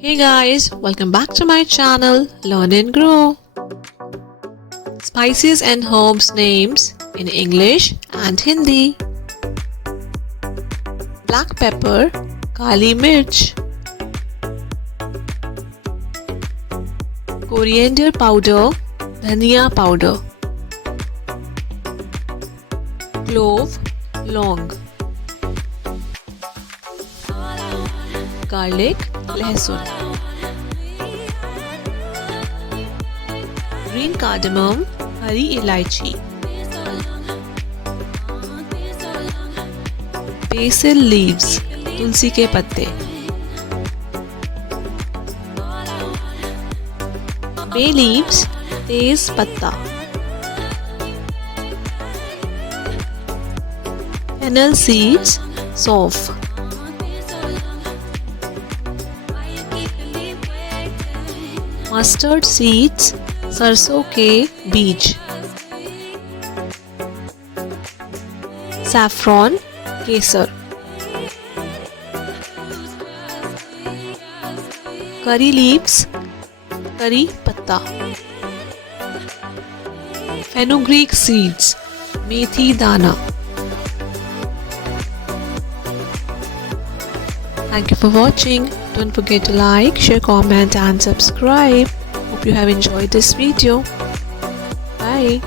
Hey guys, welcome back to my channel Learn and Grow. Spices and herbs names in English and Hindi. Black pepper, kali mirch. Coriander powder, dhania powder. Clove, long. Garlic, लहसुन. Green cardamom, हरी इलायची. Basil leaves, तुलसी के पत्ते. Bay leaves, तेज पत्ता. Fennel seeds, सौंफ. Mustard seeds, सरसों के बीज. Saffron, केसर. Curry leaves, करी पत्ता. फेनुग्रीक सीड्स, मेथी दाना. Thank you for watching. Don't forget to like, share, comment and subscribe. Hope you have enjoyed this video. Bye.